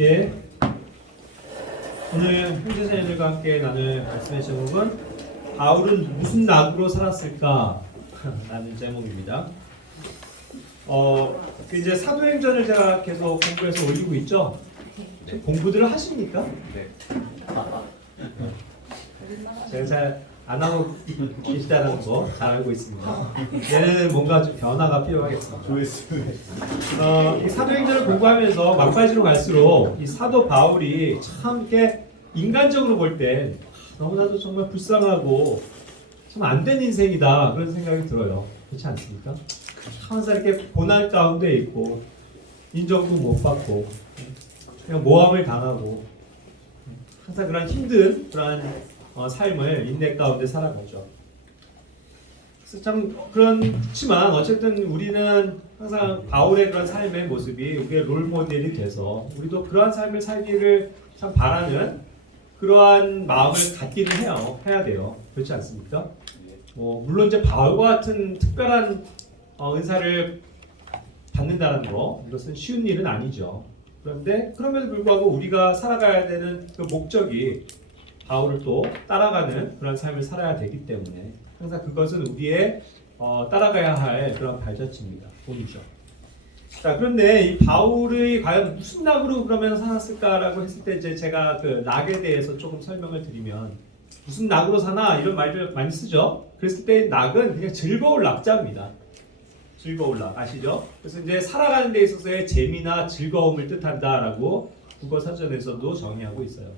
예. 오늘 형제자매들과 함께 나눌 말씀의 제목은 바울은 무슨 낙으로 살았을까? 라는 제목입니다. 이제 사도행전을 제가 계속 공부해서 올리고 있죠. 공부들을 하십니까? 네. 제가 잘 안 하고 계시다는 거 잘 알고 있습니다. 얘는 뭔가 좀 변화가 필요하겠습니다. 이 사도행전을 공부하면서 막바지로 갈수록 이 사도 바울이 참 이렇게 인간적으로 볼 때 너무나도 정말 불쌍하고 참 안 된 인생이다 그런 생각이 들어요. 그렇지 않습니까? 항상 이렇게 고난 가운데 있고 인정도 못 받고 그냥 모함을 당하고 항상 그런 힘든 그런 삶을 인내 가운데 살아가죠. 그래서 참 그렇지만 어쨌든 우리는 항상 바울의 그런 삶의 모습이 우리의 롤 모델이 돼서 우리도 그러한 삶을 살기를 참 바라는 그러한 마음을 갖기는 해야 돼요. 그렇지 않습니까? 물론 이제 바울과 같은 특별한 은사를 받는다는 거 이것은 쉬운 일은 아니죠. 그런데 그럼에도 불구하고 우리가 살아가야 되는 그 목적이 바울을 또 따라가는 그런 삶을 살아야 되기 때문에 항상 그것은 우리의 따라가야 할 그런 발자취입니다. 본이죠. 자, 그런데 이 바울이 과연 무슨 낙으로 그러면 살았을까라고 했을 때 이제 제가 그 낙에 대해서 조금 설명을 드리면 무슨 낙으로 사나 이런 말들 많이 쓰죠. 그랬을 때 낙은 그냥 즐거울 낙자입니다. 즐거울 낙 아시죠? 그래서 이제 살아가는 데 있어서의 재미나 즐거움을 뜻한다라고 국어 사전에서도 정의하고 있어요.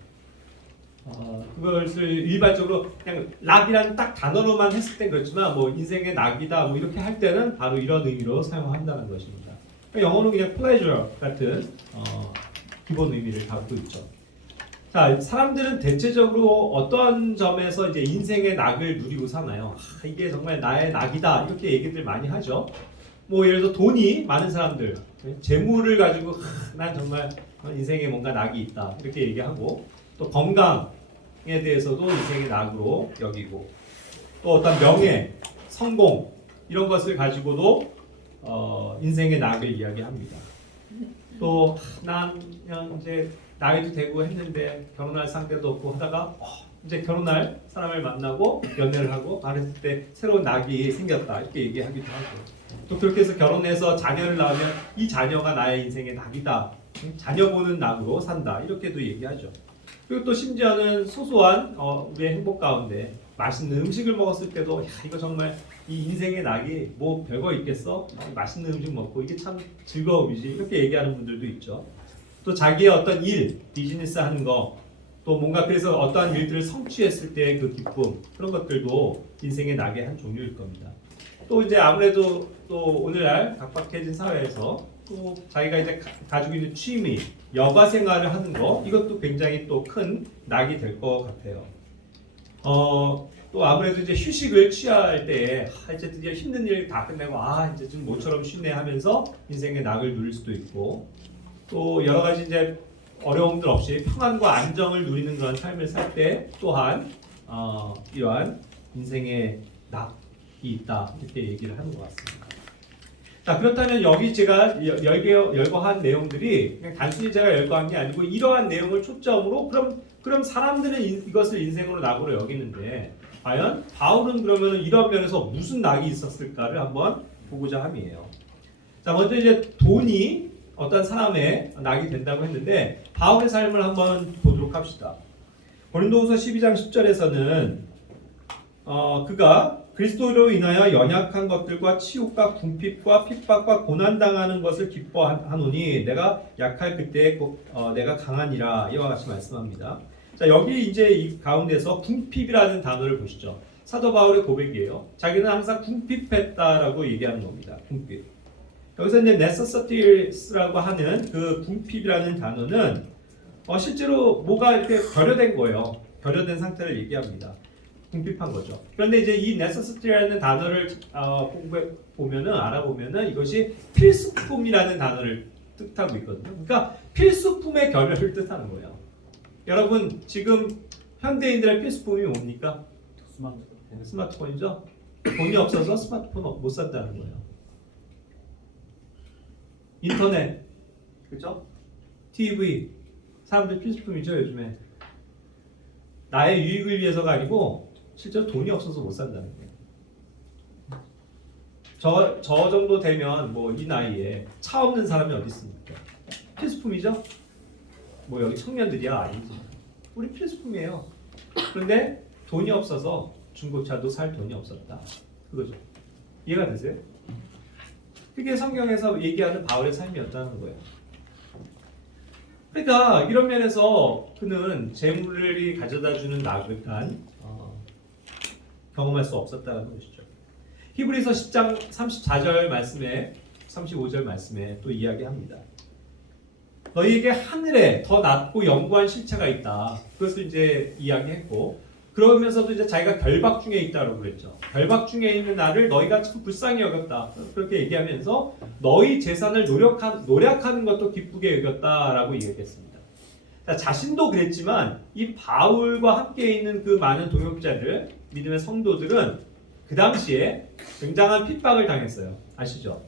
그것을 일반적으로 그냥 낙이라는 딱 단어로만 했을 땐 그렇지만 뭐 인생의 낙이다 뭐 이렇게 할 때는 바로 이런 의미로 사용한다는 것입니다. 영어는 그냥 pleasure 같은 기본 의미를 갖고 있죠. 자, 사람들은 대체적으로 어떤 점에서 이제 인생의 낙을 누리고 사나요? 이게 정말 나의 낙이다 이렇게 얘기들 많이 하죠. 뭐 예를 들어 돈이 많은 사람들, 재물을 가지고 난 정말 인생에 뭔가 낙이 있다 이렇게 얘기하고 또 건강에 대해서도 인생의 낙으로 여기고 또 어떤 명예, 성공 이런 것을 가지고도 인생의 낙을 이야기합니다. 또 난 그냥 이제 나이도 되고 했는데 결혼할 상대도 없고 하다가 이제 결혼할 사람을 만나고 연애를 하고 말했을 때 새로운 낙이 생겼다 이렇게 얘기하기도 하고 또 그렇게 해서 결혼해서 자녀를 낳으면 이 자녀가 나의 인생의 낙이다. 자녀 보는 낙으로 산다 이렇게도 얘기하죠. 그리고 또 심지어는 소소한 우리의 행복 가운데 맛있는 음식을 먹었을 때도 야, 이거 정말 이 인생의 낙이 뭐 별거 있겠어? 맛있는 음식 먹고 이게 참 즐거움이지 이렇게 얘기하는 분들도 있죠. 또 자기의 어떤 일, 비즈니스 하는 거, 또 뭔가 그래서 어떠한 일들을 성취했을 때의 그 기쁨 그런 것들도 인생의 낙의 한 종류일 겁니다. 또 이제 아무래도 또 오늘날 각박해진 사회에서 또 자기가 이제 가지고 있는 취미, 여가 생활을 하는 거 이것도 굉장히 또 큰 낙이 될 것 같아요. 또 아무래도 이제 휴식을 취할 때에 이제 드디어 힘든 일 다 끝내고 이제 좀 모처럼 쉬네 하면서 인생의 낙을 누릴 수도 있고 또 여러 가지 이제 어려움들 없이 평안과 안정을 누리는 그런 삶을 살 때 또한 이러한 인생의 낙이 있다 이렇게 얘기를 하는 것 같습니다. 자, 그렇다면 여기 제가 열거한 내용들이 그냥 단순히 제가 열거한 게 아니고 이러한 내용을 초점으로 그럼 사람들은 이것을 인생으로 낙으로 여기는데 과연 바울은 그러면 이런 면에서 무슨 낙이 있었을까를 한번 보고자 함이에요. 자, 먼저 이제 돈이 어떤 사람의 낙이 된다고 했는데 바울의 삶을 한번 보도록 합시다. 고린도후서 12장 10절에서는 그가 그리스도로 인하여 연약한 것들과 치욕과 궁핍과 핍박과 고난당하는 것을 기뻐하노니 내가 약할 그때에 내가 강하니라 이와 같이 말씀합니다. 자, 여기 이제 이 가운데서 궁핍이라는 단어를 보시죠. 사도 바울의 고백이에요. 자기는 항상 궁핍했다라고 얘기하는 겁니다. 궁핍. 여기서 이제 necessities라고 하는 그 궁핍이라는 단어는 실제로 뭐가 이렇게 결여된 거예요. 결여된 상태를 얘기합니다. 궁핍한 거죠. 그런데 이제 이 necessity라는 단어를 공부해 보면은 알아보면은 이것이 필수품이라는 단어를 뜻하고 있거든요. 그러니까 필수품의 결여를 뜻하는 거예요. 여러분 지금 현대인들의 필수품이 뭡니까? 스마트폰이죠. 돈이 없어서 스마트폰 못 산다는 거예요. 인터넷, 그죠? TV, 사람들 필수품이죠 요즘에. 나의 유익을 위해서가 아니고 실제로 돈이 없어서 못 산다는 거예요. 저 정도 되면 뭐 이 나이에 차 없는 사람이 어디 있습니까? 필수품이죠? 뭐 여기 청년들이야 아니지. 우리 필수품이에요. 그런데 돈이 없어서 중고차도 살 돈이 없었다. 그거죠. 이해가 되세요? 그게 성경에서 얘기하는 바울의 삶이었다는 거예요. 그러니까 이런 면에서 그는 재물을 가져다주는 나그간 경험할 수 없었다는 것이죠. 히브리서 10장 34절 말씀에 35절 말씀에 또 이야기합니다. 너희에게 하늘에 더 낮고 영구한 실체가 있다. 그것을 이제 이야기했고 그러면서도 이제 자기가 결박 중에 있다고 그랬죠. 결박 중에 있는 나를 너희가 참 불쌍히 여겼다. 그렇게 얘기하면서 너희 재산을 노력하는 것도 기쁘게 여겼다라고 얘기했습니다. 자신도 그랬지만 이 바울과 함께 있는 그 많은 동역자들, 믿음의 성도들은 그 당시에 굉장한 핍박을 당했어요. 아시죠?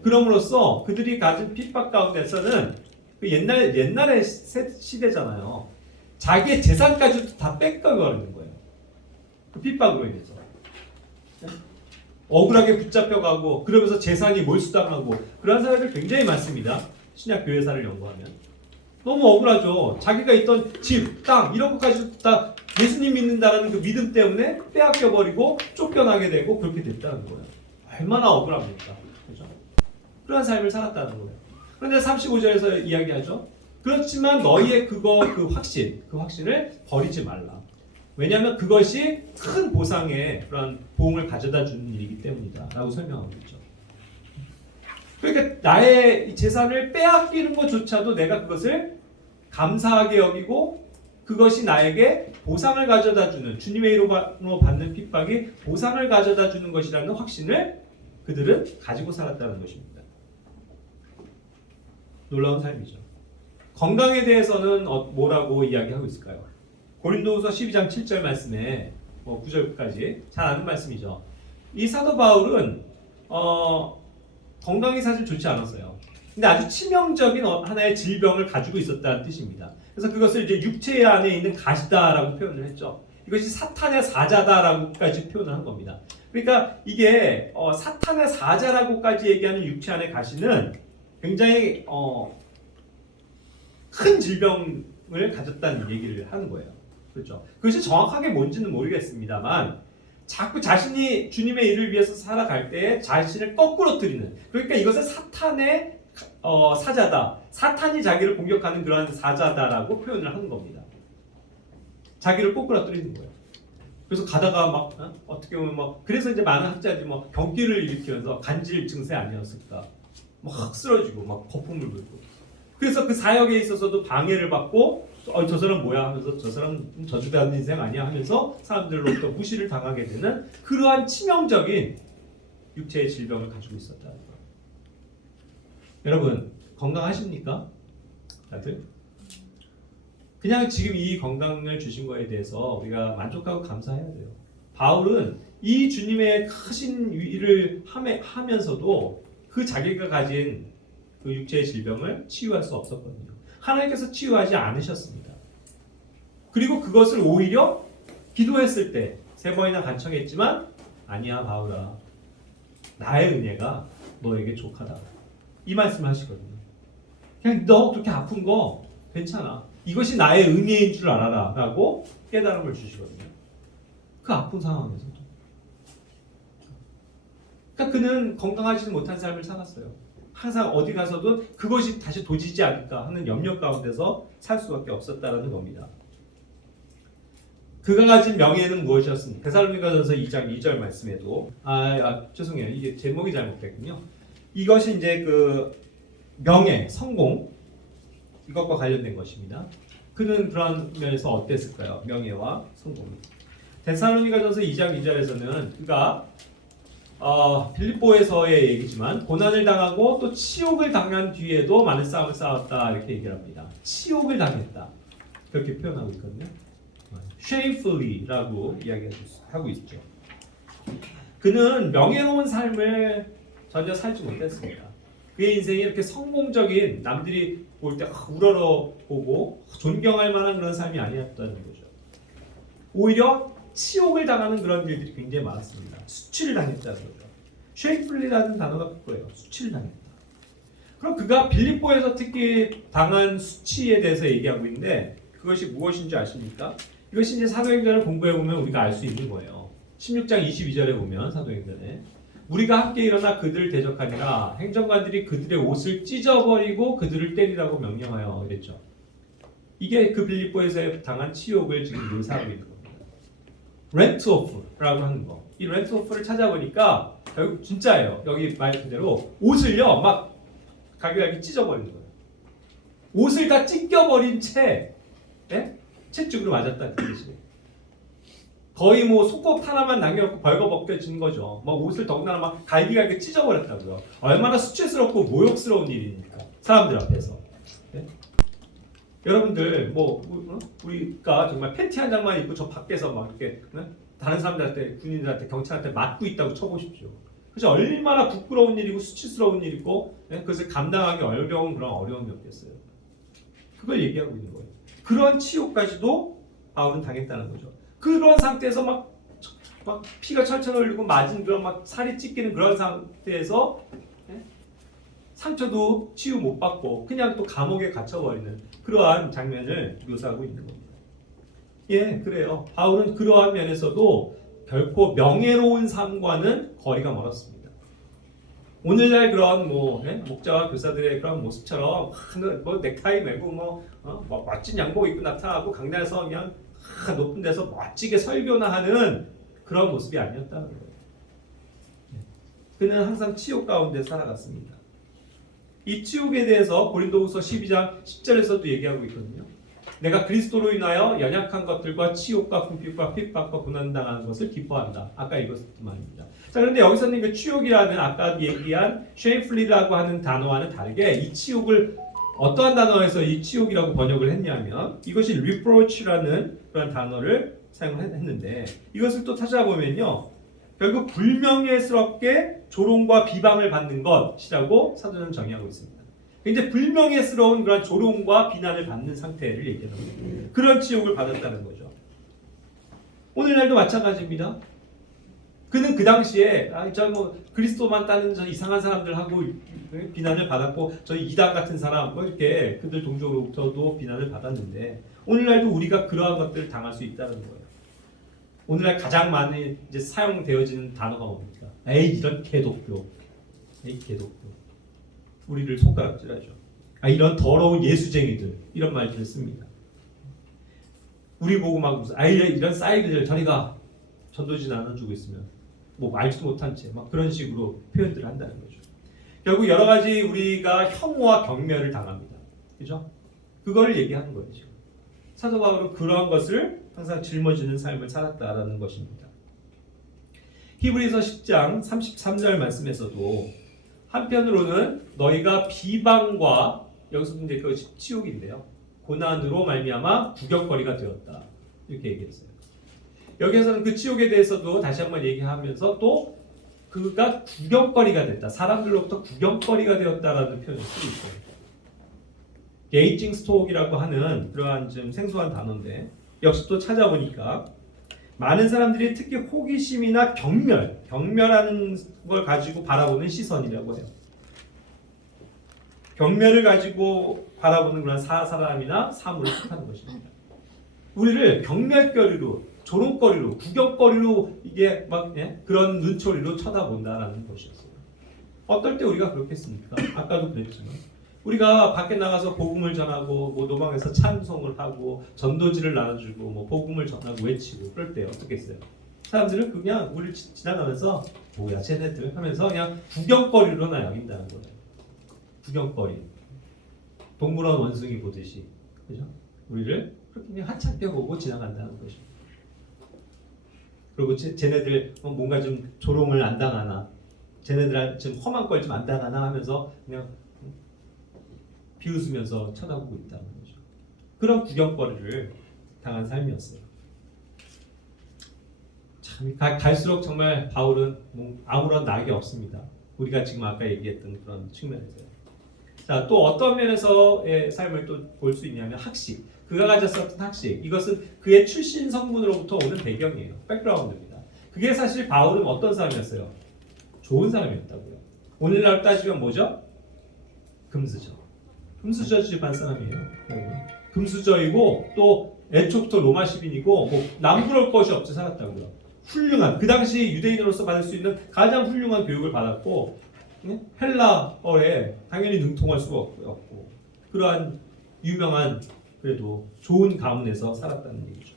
그럼으로써 그들이 가진 핍박 가운데서는 그 옛날의 시대잖아요. 자기의 재산까지도 다 뺏겨버리는 거예요. 그 핍박으로 인해서. 억울하게 붙잡혀가고 그러면서 재산이 몰수당하고 그런 사람들 굉장히 많습니다. 신약 교회사를 연구하면. 너무 억울하죠. 자기가 있던 집, 땅 이런 것까지도 다 예수님 믿는다는 그 믿음 때문에 빼앗겨버리고 쫓겨나게 되고 그렇게 됐다는 거예요. 얼마나 억울합니까? 그렇죠? 그런 삶을 살았다는 거예요. 그런데 35절에서 이야기하죠. 그렇지만 너희의 그 확신을 버리지 말라. 왜냐하면 그것이 큰 보상의 그런 보응을 가져다 주는 일이기 때문이다. 라고 설명하고 있죠. 그러니까 나의 재산을 빼앗기는 것조차도 내가 그것을 감사하게 여기고 그것이 나에게 보상을 가져다 주는 주님의 이름으로 받는 핍박이 보상을 가져다 주는 것이라는 확신을 그들은 가지고 살았다는 것입니다. 놀라운 삶이죠. 건강에 대해서는 뭐라고 이야기하고 있을까요? 고린도후서 12장 7절 말씀에 9절까지 잘 아는 말씀이죠. 이 사도 바울은 건강이 사실 좋지 않았어요. 근데 아주 치명적인 하나의 질병을 가지고 있었다는 뜻입니다. 그래서 그것을 이제 육체 안에 있는 가시다라고 표현을 했죠. 이것이 사탄의 사자다라고까지 표현을 한 겁니다. 그러니까 이게 사탄의 사자라고까지 얘기하는 육체 안의 가시는 굉장히 큰 질병을 가졌다는 얘기를 하는 거예요. 그렇죠? 그것이 정확하게 뭔지는 모르겠습니다만 자꾸 자신이 주님의 일을 위해서 살아갈 때 자신을 거꾸로 뜨리는, 그러니까 이것은 사탄의 사자다. 사탄이 자기를 공격하는 그러한 사자다라고 표현을 하는 겁니다. 자기를 거꾸로 뜨리는 거예요. 그래서 가다가 막 어떻게 보면 막 그래서 이제 많은 학자들이 막 경기를 일으키면서 간질 증세 아니었을까? 막 쓰러지고 막 거품을 불고. 그래서 그 사역에 있어서도 방해를 받고 저 사람 뭐야 하면서 저 사람 저주받는 인생 아니야 하면서 사람들로부터 무시를 당하게 되는 그러한 치명적인 육체의 질병을 가지고 있었다는 거예요. 여러분 건강하십니까? 다들? 그냥 지금 이 건강을 주신 거에 대해서 우리가 만족하고 감사해야 돼요. 바울은 이 주님의 크신 일을 하면서도 그 자기가 가진 그 육체의 질병을 치유할 수 없었거든요. 하나님께서 치유하지 않으셨습니다. 그리고 그것을 오히려 기도했을 때 3번이나 간청했지만 아니야 바울아 나의 은혜가 너에게 족하다. 이 말씀을 하시거든요. 그냥 너 그렇게 아픈 거 괜찮아. 이것이 나의 은혜인 줄 알아라 라고 깨달음을 주시거든요. 그 아픈 상황에서도. 그러니까 그는 건강하지 못한 삶을 살았어요. 항상 어디 가서도 그것이 다시 도지지 않을까 하는 염려 가운데서 살 수밖에 없었다라는 겁니다. 그가 가진 명예는 무엇이었습니까? 데살로니가전서 2장 2절 말씀에도 죄송해요. 이게 제목이 잘못됐군요. 이것이 이제 그 명예, 성공 이것과 관련된 것입니다. 그는 그런 면에서 어땠을까요? 명예와 성공이. 데살로니가전서 2장 2절에서는 그가 빌립보에서의 얘기지만 고난을 당하고 또 치욕을 당한 뒤에도 많은 싸움을 싸웠다 이렇게 얘기를 합니다. 치욕을 당했다 그렇게 표현하고 있거든요. shamefully라고 이야기하고 있죠. 그는 명예로운 삶을 전혀 살지 못했습니다. 그의 인생이 이렇게 성공적인 남들이 볼 때 우러러 보고 존경할 만한 그런 삶이 아니었다는 거죠. 오히려 치욕을 당하는 그런 일들이 굉장히 많았습니다. 수치를 당했다는 거죠. 쉐이플리라는 단어가 그거예요. 수치를 당했다. 그럼 그가 빌립보에서 특히 당한 수치에 대해서 얘기하고 있는데 그것이 무엇인지 아십니까? 이것이 이제 사도행전을 공부해 보면 우리가 알 수 있는 거예요. 16장 22절에 보면 사도행전에 우리가 함께 일어나 그들을 대적하니라 행정관들이 그들의 옷을 찢어버리고 그들을 때리라고 명령하여 이랬죠. 이게 그 빌립보에서 당한 치욕을 지금 묘사하고 있는 겁니다. 렌트 오프라고 하는 거. 이 렌트 오프를 찾아보니까 결국 진짜예요. 여기 말 그대로 옷을요 막 갈기갈기 찢어버리는 거예요. 옷을 다 찢겨버린 채 채찍으로 맞았다는 뜻이에요. 거의 뭐 속옷 하나만 남겨놓고 벌거벗겨진 거죠. 막 옷을 더군다나 막 갈기갈기 찢어버렸다고요. 얼마나 수치스럽고 모욕스러운 일입니까? 사람들 앞에서. 네? 여러분들 우리가 정말 팬티 한 장만 입고 저 밖에서 막 이렇게 다른 사람들한테 군인들한테 경찰한테 맞고 있다고 쳐보십시오. 그래서 얼마나 부끄러운 일이고 수치스러운 일이고 그것을 감당하기 어려운 그런 어려움이 없겠어요. 그걸 얘기하고 있는 거예요. 그런 치욕까지도 바울은 당했다는 거죠. 그런 상태에서 막 피가 철철 흘리고 맞은 그런 막 살이 찢기는 그런 상태에서 상처도 치유 못 받고 그냥 또 감옥에 갇혀버리는 그러한 장면을 묘사하고 있는 겁니다. 예, 그래요. 바울은 그러한 면에서도 결코 명예로운 삶과는 거리가 멀었습니다. 오늘날 그런 목자와 교사들의 그런 모습처럼 넥타이 매고 멋진 양복 입고 나타나고 강단에서 그냥 높은 데서 멋지게 설교나 하는 그런 모습이 아니었다는 거예요. 그는 항상 치욕 가운데 살아갔습니다. 이 치욕에 대해서 고린도후서 12장 10절에서도 얘기하고 있거든요. 내가 그리스도로 인하여 연약한 것들과 치욕과 궁핍과 핍박과 고난당하는 것을 기뻐한다. 아까 읽었던 말입니다. 자, 그런데 여기서는 그 치욕이라는 아까 얘기한 shamefully라고 하는 단어와는 다르게 이 치욕을 어떠한 단어에서 이 치욕이라고 번역을 했냐면 이것이 reproach라는 그런 단어를 사용했는데 이것을 또 찾아보면요. 결국 불명예스럽게 조롱과 비방을 받는 것이라고 사도는 정의하고 있습니다. 굉장히 불명예스러운 그런 조롱과 비난을 받는 상태를 얘기하는 거예요. 그런 치욕을 받았다는 거죠. 오늘날도 마찬가지입니다. 그는 그 당시에 그리스도만 따는 저 이상한 사람들하고 비난을 받았고 저 이단 같은 사람 이렇게 그들 동족으로부터도 비난을 받았는데 오늘날도 우리가 그러한 것들을 당할 수 있다는 거예요. 오늘날 가장 많이 이제 사용되어지는 단어가 뭡니까? 에이 이런 개독교, 에이 개독교. 우리를 손가락질하죠. 이런 더러운 예수쟁이들 이런 말들을 씁니다. 우리 보고 막 무슨 이런 싸이들 저리가 전도지 나눠주고 있으면 말지도 못한 채 막 그런 식으로 표현들을 한다는 거죠. 결국 여러 가지 우리가 혐오와 경멸을 당합니다. 그죠? 그걸 얘기하는 거예요. 지금. 사도 바울은 그러한 것을 항상 짊어지는 삶을 살았다라는 것입니다. 히브리서 10장 33절 말씀에서도 한편으로는 너희가 비방과 여기서 이제 그 치욕인데요. 고난으로 말미암아 구격거리가 되었다. 이렇게 얘기했어요. 여기에서는 그 치욕에 대해서도 다시 한번 얘기하면서 또 그가 구경거리가 됐다. 사람들로부터 구경거리가 되었다라는 표현을 쓰고 있어요. 게이징 스톡이라고 하는 그러한 좀 생소한 단어인데 역시 또 찾아보니까 많은 사람들이 특히 호기심이나 경멸하는 걸 가지고 바라보는 시선이라고 해요. 경멸을 가지고 바라보는 그런 사람이나 사물을 뜻하는 것입니다. 우리를 경멸거리로, 조롱거리로, 구경거리로 이게 그런 눈초리로 쳐다본다라는 것이었어요. 어떨 때 우리가 그렇겠습니까? 아까도 그랬지만 우리가 밖에 나가서 복음을 전하고 노방에서 찬송을 하고 전도지를 나눠주고 복음을 전하고 외치고 그럴 때 어떻게 했어요? 사람들은 그냥 우리를 지나가면서 뭐야 쟤네들 하면서 그냥 구경거리로나 여긴다는 거예요. 구경거리. 동물원 원숭이 보듯이 그죠? 우리를 그렇게 그냥 하찮게 보고 지나간다는 것이죠. 그리고 쟤네들 뭔가 좀 조롱을 안 당하나, 쟤네들 좀 험한 걸 좀 안 당하나 하면서 그냥 비웃으면서 쳐다보고 있다는 거죠. 그런 구경거리를 당한 삶이었어요. 참 갈수록 정말 바울은 아무런 낙이 없습니다. 우리가 지금 아까 얘기했던 그런 측면에서요. 자, 또 어떤 면에서의 삶을 또 볼 수 있냐면 학식. 그가 가졌었던 학식. 이것은 그의 출신 성분으로부터 오는 배경이에요. 백그라운드입니다. 그게 사실 바울은 어떤 사람이었어요? 좋은 사람이었다고요. 오늘날 따지면 뭐죠? 금수저. 금수저 집안 사람이에요. 금수저이고 또 애초부터 로마 시민이고 뭐 남부러울 것이 없이 살았다고요. 훌륭한 그 당시 유대인으로서 받을 수 있는 가장 훌륭한 교육을 받았고 헬라어에 당연히 능통할 수가 없고 그러한 유명한 그래도 좋은 가문에서 살았다는 얘기죠.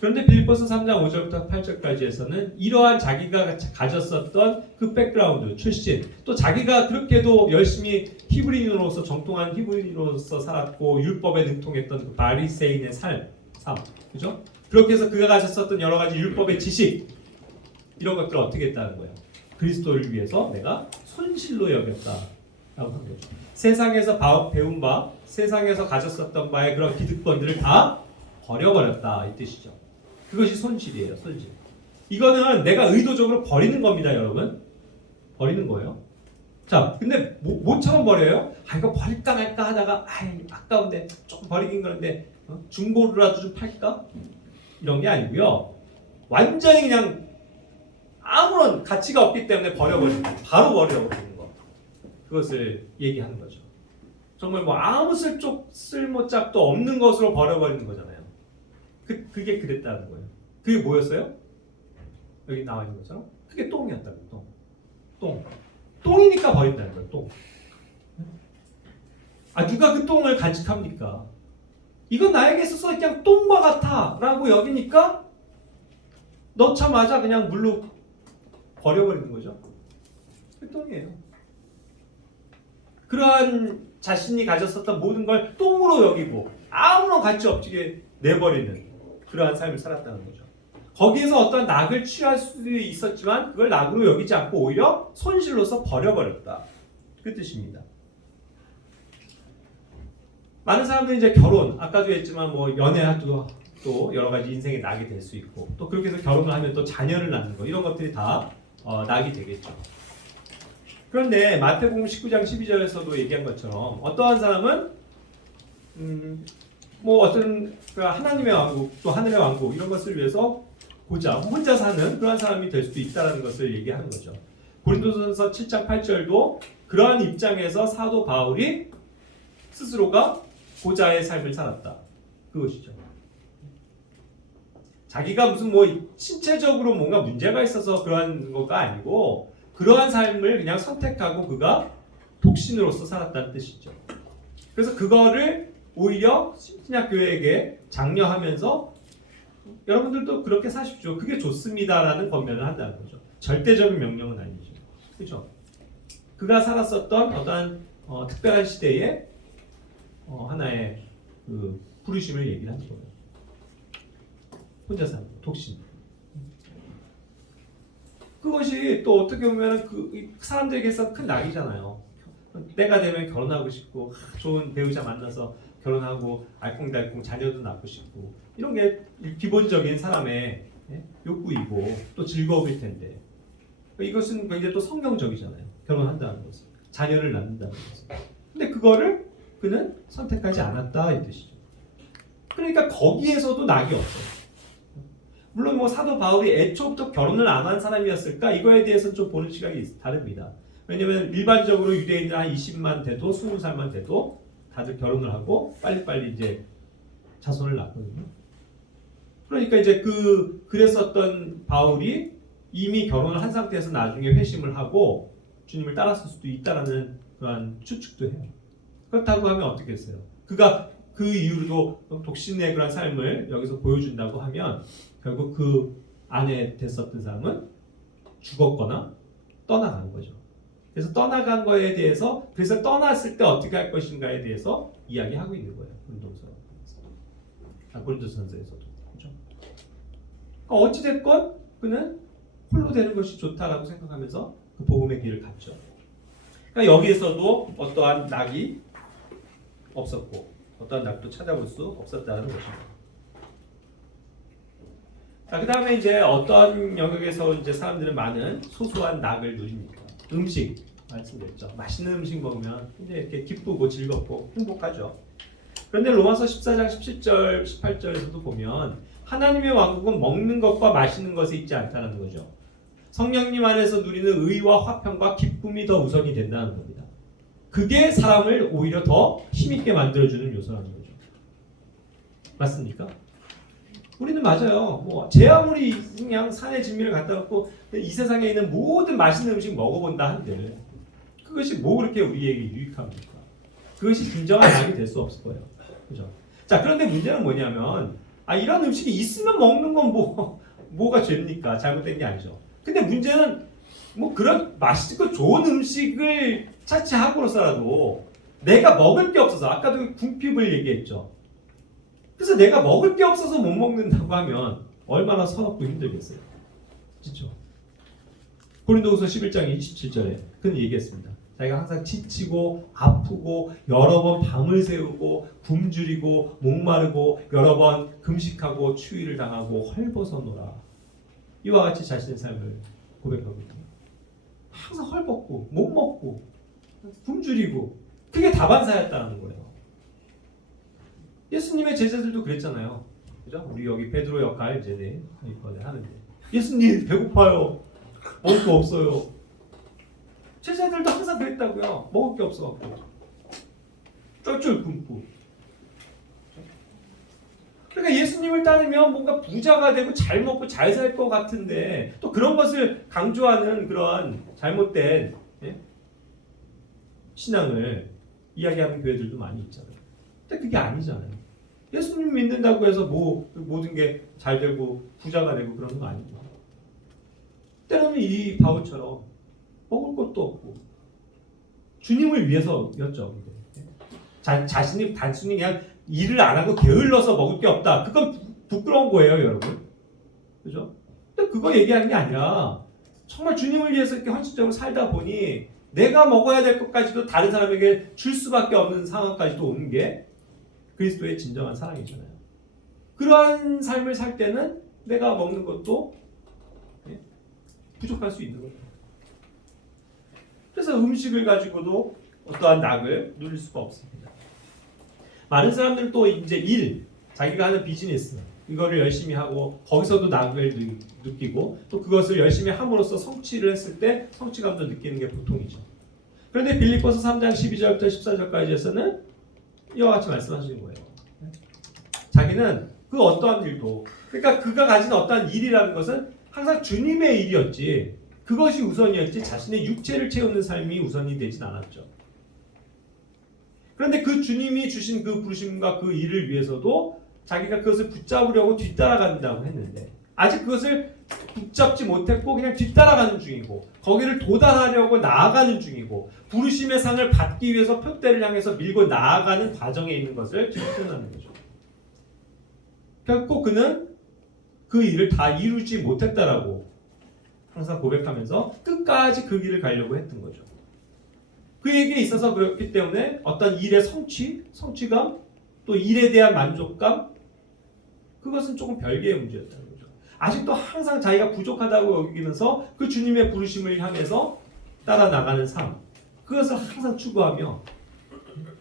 그런데 빌립보서 3장 5절부터 8절까지에서는 이러한 자기가 가졌었던 그 백그라운드, 출신, 또 자기가 그렇게도 열심히 히브리인으로서 정통한 히브리인으로서 살았고 율법에 능통했던 그 바리새인의 삶, 그죠? 그렇게 해서 그가 가졌었던 여러 가지 율법의 지식 이런 것들을 어떻게 했다는 거예요? 그리스도를 위해서 내가 손실로 여겼다라고 한 거죠. 세상에서 배운 바, 세상에서 가졌었던 바의 그런 기득권들을 다 버려버렸다 이 뜻이죠. 그것이 손실이에요, 손실. 이거는 내가 의도적으로 버리는 겁니다, 여러분. 버리는 거예요. 자, 근데 뭐처럼 버려요? 이거 버릴까 말까 하다가 아까운데 조금 버리긴 그런데 중고로라도 좀 팔까? 이런 게 아니고요. 완전히 그냥 아무런 가치가 없기 때문에 버려버리는 거, 바로 버려버리는 거. 그것을 얘기하는 거죠. 정말 뭐 아무 쓸모짝도 없는 것으로 버려버리는 거잖아요. 그게 그랬다는 거예요. 그게 뭐였어요? 여기 나와 있는 것처럼 그게 똥이었다고. 똥이니까 버린다는 거예요. 똥. 누가 그 똥을 간직합니까? 이건 나에게 있어서 그냥 똥과 같아라고 여기니까 넣자마자 그냥 물로 버려버리는 거죠. 그 똥이에요. 그러한 자신이 가졌었던 모든 걸 똥으로 여기고 아무런 가치 없게 내버리는 그러한 삶을 살았다는 거죠. 거기에서 어떤 낙을 취할 수도 있었지만 그걸 낙으로 여기지 않고 오히려 손실로서 버려버렸다. 그 뜻입니다. 많은 사람들이 이제 결혼, 아까도 했지만 뭐 연애도 또 여러 가지 인생의 낙이 될 수 있고 또 그렇게 해서 결혼을 하면 또 자녀를 낳는 거 이런 것들이 다 낙이 되겠죠. 그런데 마태복음 19장 12절에서도 얘기한 것처럼 어떠한 사람은 뭐 어떤 하나님의 왕국 또 하늘의 왕국 이런 것을 위해서 혼자 사는 그런 사람이 될 수도 있다는 것을 얘기하는 거죠. 고린도전서 7장 8절도 그러한 입장에서 사도 바울이 스스로가 고자의 삶을 살았다. 그것이죠. 자기가 무슨 뭐 신체적으로 뭔가 문제가 있어서 그러한 것가 아니고 그러한 삶을 그냥 선택하고 그가 독신으로서 살았다는 뜻이죠. 그래서 그거를 오히려 신약교회에게 장려하면서 여러분들도 그렇게 사십시오. 그게 좋습니다라는 권면을 한다는 거죠. 절대적인 명령은 아니죠. 그렇죠? 그가 살았었던 어떤 특별한 시대에 하나의 그 부르심을 얘기를 하는 거예요. 혼자 사는 독신. 그것이 또 어떻게 보면 그 사람들에게서 큰 낙이잖아요. 때가 되면 결혼하고 싶고 좋은 배우자 만나서 결혼하고 알콩달콩 자녀도 낳고 싶고 이런 게 기본적인 사람의 욕구이고 또 즐거움일 텐데 이것은 굉장히 또 성경적이잖아요. 결혼한다는 것은 자녀를 낳는다는 것은. 근데 그거를 그는 선택하지 않았다 이 뜻이죠. 그러니까 거기에서도 낙이 없어요. 물론 뭐 사도 바울이 애초부터 결혼을 안 한 사람이었을까 이거에 대해서는 좀 보는 시각이 다릅니다. 왜냐하면 일반적으로 유대인들 한 20만 돼도 20살만 돼도 다들 결혼을 하고 빨리빨리 이제 자손을 낳거든요. 그러니까 이제 그랬었던 바울이 이미 결혼을 한 상태에서 나중에 회심을 하고 주님을 따랐을 수도 있다라는 그런 추측도 해요. 그렇다고 하면 어떻게 했어요? 그가 그 이후로도 독신의 그런 삶을 여기서 보여준다고 하면 결국 그 안에 됐었던 사람은 죽었거나 떠나간 거죠. 그래서 떠나간 거에 대해서 그래서 떠났을 때 어떻게 할 것인가에 대해서 이야기하고 있는 거예요. 고린도전서에서도 그렇죠. 어찌 됐건 그는 홀로 되는 것이 좋다라고 생각하면서 그 복음의 길을 갔죠. 그러니까 여기에서도 어떠한 낙이 없었고 어떠한 낙도 찾아볼 수 없었다는 것입니다. 자, 그 다음에 이제 어떤 영역에서 이제 사람들은 많은 소소한 낙을 누립니까? 음식. 말씀드렸죠. 맛있는 음식 먹으면 굉장히 이렇게 기쁘고 즐겁고 행복하죠. 그런데 로마서 14장 17절, 18절에서도 보면 하나님의 왕국은 먹는 것과 마시는 것에 있지 않다는 거죠. 성령님 안에서 누리는 의와 화평과 기쁨이 더 우선이 된다는 겁니다. 그게 사람을 오히려 더 힘있게 만들어주는 요소라는 거죠. 맞습니까? 우리는 맞아요. 제 아무리 그냥 산에 진미를 갖다 놓고 이 세상에 있는 모든 맛있는 음식 먹어본다 한들 그것이 뭐 그렇게 우리에게 유익합니까? 그것이 진정한 낙이 될 수 없을 거예요. 그죠? 자, 그런데 문제는 뭐냐면 이런 음식이 있으면 먹는 건 뭐가 죄입니까? 잘못된 게 아니죠. 근데 문제는 그런 맛있고 좋은 음식을 차치하고서라도 내가 먹을 게 없어서 아까도 궁핍을 얘기했죠. 그래서 내가 먹을 게 없어서 못 먹는다고 하면 얼마나 서럽고 힘들겠어요. 그렇죠? 고린도후서 11장 27절에 그는 얘기했습니다. 자기가 항상 지치고 아프고 여러 번 밤을 새우고 굶주리고 목마르고 여러 번 금식하고 추위를 당하고 헐벗어노라. 이와 같이 자신의 삶을 고백하고 있다. 항상 헐벗고 못 먹고 굶주리고 그게 다반사였다는 거예요. 예수님의 제자들도 그랬잖아요. 그죠? 우리 여기 베드로 역할 이제 이번에 하는데 예수님 배고파요. 먹을 거 없어요. 제자들도 항상 그랬다고요. 먹을 게 없어갖고 쩔쩔 굶고. 그러니까 예수님을 따르면 뭔가 부자가 되고 잘 먹고 잘 살 것 같은데 또 그런 것을 강조하는 그런 잘못된 신앙을 이야기하는 교회들도 많이 있잖아요. 근데 그게 아니잖아요. 예수님 믿는다고 해서 모든 게 잘 되고 부자가 되고 그러는 거 아닙니다. 때로는 이 바울처럼 먹을 것도 없고 주님을 위해서였죠. 자신이 단순히 그냥 일을 안 하고 게을러서 먹을 게 없다. 그건 부끄러운 거예요, 여러분. 그죠? 근데 그거 얘기하는 게 아니라 정말 주님을 위해서 이렇게 헌신적으로 살다 보니 내가 먹어야 될 것까지도 다른 사람에게 줄 수밖에 없는 상황까지도 오는 게 그리스도의 진정한 사랑이잖아요. 그러한 삶을 살 때는 내가 먹는 것도 부족할 수 있는 거예요. 그래서 음식을 가지고도 어떠한 낙을 누릴 수가 없습니다. 많은 사람들은 또 이제 자기가 하는 비즈니스 이거를 열심히 하고 거기서도 낙을 느끼고 또 그것을 열심히 함으로써 성취를 했을 때 성취감도 느끼는 게 보통이죠. 그런데 빌립보서 3장 12절부터 14절까지에서는 이와 같이 말씀하시는 거예요. 자기는 그 어떠한 일도 그러니까 그가 가진 어떠한 일이라는 것은 항상 주님의 일이었지 그것이 우선이었지 자신의 육체를 채우는 삶이 우선이 되진 않았죠. 그런데 그 주님이 주신 그 부르심과 그 일을 위해서도 자기가 그것을 붙잡으려고 뒤따라간다고 했는데 아직 그것을 붙잡지 못했고 그냥 뒤따라가는 중이고 거기를 도달하려고 나아가는 중이고 부르심의 상을 받기 위해서 표대를 향해서 밀고 나아가는 과정에 있는 것을 지금 표현하는 거죠. 결코 그는 그 일을 다 이루지 못했다라고 항상 고백하면서 끝까지 그 길을 가려고 했던 거죠. 그에게 있어서 그렇기 때문에 어떤 일의 성취감, 또 일에 대한 만족감, 그것은 조금 별개의 문제였다는 거죠. 아직도 항상 자기가 부족하다고 여기면서 그 주님의 부르심을 향해서 따라 나가는 삶, 그것을 항상 추구하며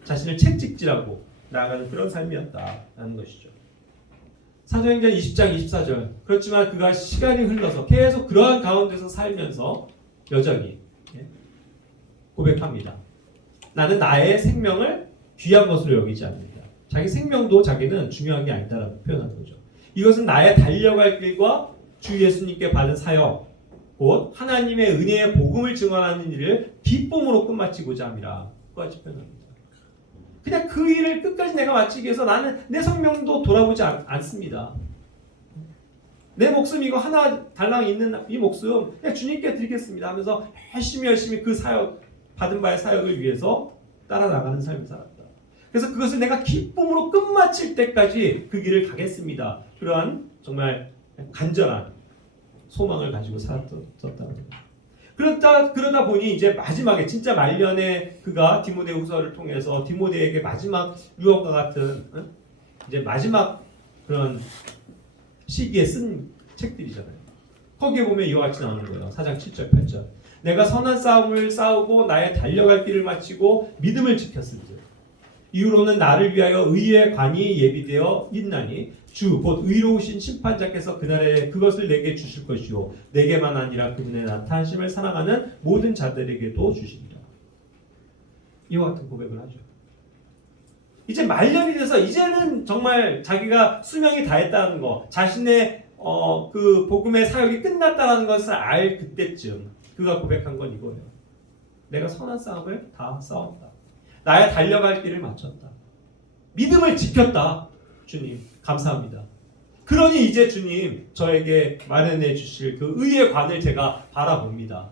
자신을 채찍질하고 나아가는 그런 삶이었다라는 것이죠. 사도행전 20장 24절 그렇지만 그가 시간이 흘러서 계속 그러한 가운데서 살면서 여전히 고백합니다. 나는 나의 생명을 귀한 것으로 여기지 않는다. 자기 생명도 자기는 중요한 게 아니다라고 표현하는 거죠. 이것은 나의 달려갈 길과 주 예수님께 받은 사역 곧 하나님의 은혜의 복음을 증언하는 일을 기쁨으로 끝마치고자 함이라. 끝까지 표현합니다. 그냥 그 일을 끝까지 내가 마치기 위해서 나는 내 생명도 돌아보지 않습니다. 내 목숨 이거 하나 달랑 있는 이 목숨 그냥 주님께 드리겠습니다 하면서 열심히 그 사역 받은 바의 사역을 위해서 따라 나가는 삶을 살았다. 그래서 그것을 내가 기쁨으로 끝마칠 때까지 그 길을 가겠습니다. 그러한 정말 간절한 소망을 가지고 살았다는 거예요. 그러다 보니 이제 마지막에 진짜 말년에 그가 디모데후서를 통해서 디모데에게 마지막 유언과 같은 이제 마지막 그런 시기에 쓴 책들이잖아요. 거기에 보면 이와 같이 나오는 거예요. 4장 7절 8절 내가 선한 싸움을 싸우고 나의 달려갈 길을 마치고 믿음을 지켰은즉 이후로는 나를 위하여 의의 관이 예비되어 있나니 주 곧 의로우신 심판자께서 그날에 그것을 내게 주실 것이요 내게만 아니라 그분의 나타나심을 사랑하는 모든 자들에게도 주시리라. 이와 같은 고백을 하죠. 이제 말년이 돼서 이제는 정말 자기가 수명이 다했다는 거, 자신의 그 복음의 사역이 끝났다는 것을 알 그때쯤 그가 고백한 건 이거예요. 내가 선한 싸움을 다 싸웠다. 나의 달려갈 길을 마쳤다. 믿음을 지켰다. 주님 감사합니다. 그러니 이제 주님 저에게 마련해 주실 그 의의 관을 제가 바라봅니다.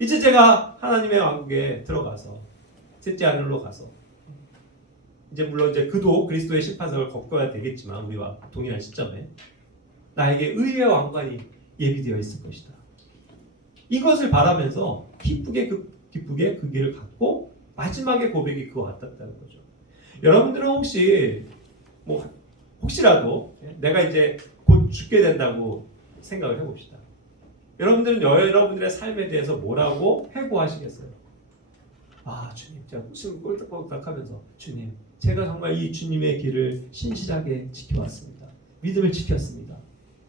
이제 제가 하나님의 왕국에 들어가서 셋째 하늘로 가서 이제 물론 이제 그도 그리스도의 심판석을 겪어야 되겠지만 우리와 동일한 시점에 나에게 의의 왕관이 예비되어 있을 것이다. 이것을 바라면서 기쁘게 그 길을 갔고 마지막에 고백이 그와 같았다는 거죠. 여러분들은 혹시라도 내가 이제 곧 죽게 된다고 생각을 해봅시다. 여러분들은 여러분들의 삶에 대해서 뭐라고 회고하시겠어요? 아 주님, 제가 숨 꼴딱꼴딱하면서 주님, 제가 정말 이 주님의 길을 신실하게 지켜왔습니다. 믿음을 지켰습니다.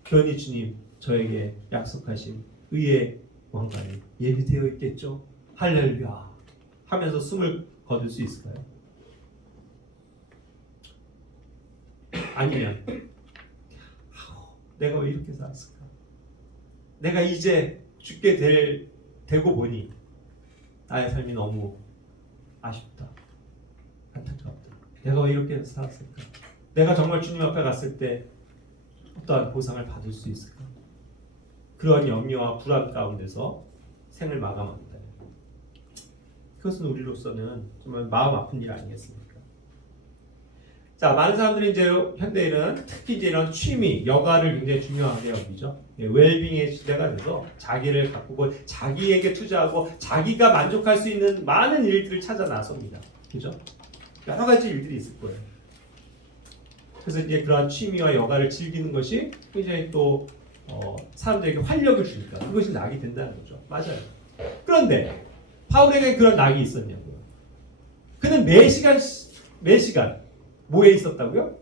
그러니 주님, 저에게 약속하신 의의 왕관이 예비되어 있겠죠? 할렐루야 하면서 숨을 거둘 수 있을까요? 아니면 내가 왜 이렇게 살았을까? 내가 이제 죽게 되고 보니 나의 삶이 너무 아쉽다, 안타깝다. 내가 왜 이렇게 살았을까? 내가 정말 주님 앞에 갔을 때 어떠한 보상을 받을 수 있을까? 그러한 염려와 불안 가운데서 생을 마감합니다. 그것은 우리로서는 정말 마음 아픈 일 아니겠습니까? 자, 많은 사람들이 이제 현대인은 특히 이제 이런 취미, 여가를 굉장히 중요하게 여기죠. 웰빙의 시대가 돼서 자기를 가꾸고 자기에게 투자하고 자기가 만족할 수 있는 많은 일들을 찾아 나섭니다. 그죠? 여러 가지 일들이 있을 거예요. 그래서 이제 그러한 취미와 여가를 즐기는 것이 굉장히 또 사람들에게 활력을 주니까 그것이 낙이 된다는 거죠. 맞아요. 그런데 바울에게 그런 낙이 있었냐고요. 그는 매 시간 뭐에 있었다고요?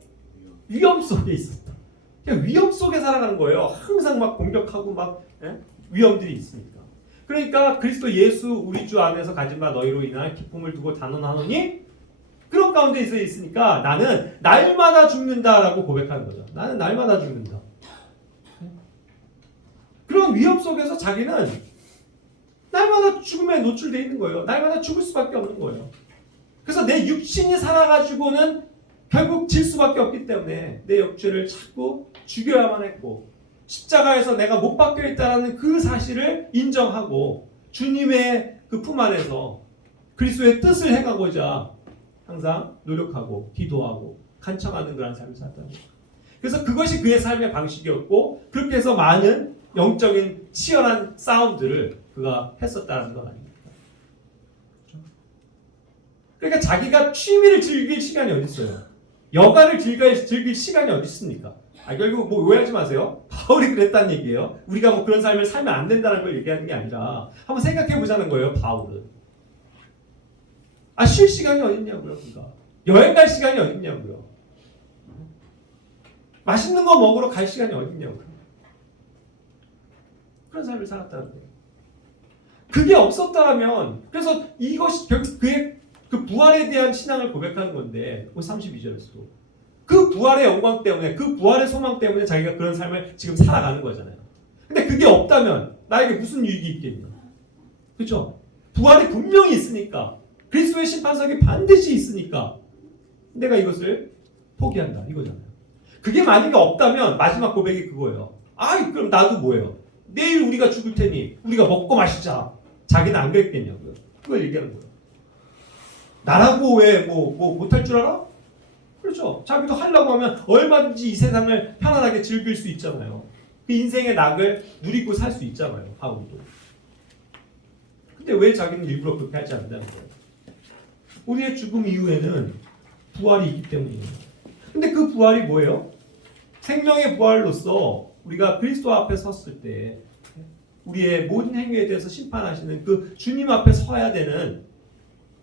위험 속에 있었다. 그냥 위험 속에 살아가는 거예요. 항상 막 공격하고 막 위험들이 있으니까. 그러니까 그리스도 예수 우리 주 안에서 가진 바 너희로 인한 기쁨을 두고 단언하노니 그런 가운데 있으니까 나는 날마다 죽는다라고 고백하는 거죠. 나는 날마다 죽는다. 그런 위험 속에서 자기는 날마다 죽음에 노출되어 있는 거예요. 날마다 죽을 수밖에 없는 거예요. 그래서 내 육신이 살아가지고는 결국 질 수밖에 없기 때문에 내 육체를 자꾸 죽여야만 했고 십자가에서 내가 못 박혀 있다는 그 사실을 인정하고 주님의 그 품 안에서 그리스도의 뜻을 행하고자 항상 노력하고 기도하고 간청하는 그런 삶을 살았다는 거예요. 그래서 그것이 그의 삶의 방식이었고 그렇게 해서 많은 영적인 치열한 싸움들을 그가 했었다는 건 아닙니까? 그러니까 자기가 취미를 즐길 시간이 어디 있어요? 여가를 즐길 시간이 어디 있습니까? 결국 뭐 오해하지 마세요. 바울이 그랬다는 얘기예요. 우리가 뭐 그런 삶을 살면 안 된다는 걸 얘기하는 게 아니라 한번 생각해 보자는 거예요. 바울은 쉴 시간이 어디 있냐고요. 그러니까 여행 갈 시간이 어디 있냐고요. 맛있는 거 먹으러 갈 시간이 어디 있냐고요. 그런 삶을 살았다는 거예요. 그게 없었다면 그래서 이것이 결국 그의 그 부활에 대한 신앙을 고백하는 건데 32절에서도 그 부활의 영광 때문에 그 부활의 소망 때문에 자기가 그런 삶을 지금 살아가는 거잖아요. 근데 그게 없다면 나에게 무슨 유익이 있겠냐. 그렇죠? 부활이 분명히 있으니까 그리스도의 심판석이 반드시 있으니까 내가 이것을 포기한다 이거잖아요. 그게 만약에 없다면 마지막 고백이 그거예요. 그럼 나도 뭐예요? 내일 우리가 죽을 테니 우리가 먹고 마시자. 자기는 안 그랬겠냐고요. 그걸 얘기하는 거예요. 나라고 왜 못할 줄 알아? 그렇죠. 자기도 하려고 하면 얼마든지 이 세상을 편안하게 즐길 수 있잖아요. 그 인생의 낙을 누리고 살 수 있잖아요. 바울도. 근데 왜 자기는 일부러 그렇게 하지 않는다는 거예요? 우리의 죽음 이후에는 부활이 있기 때문이에요. 근데 그 부활이 뭐예요? 생명의 부활로서 우리가 그리스도 앞에 섰을 때 우리의 모든 행위에 대해서 심판하시는 그 주님 앞에 서야 되는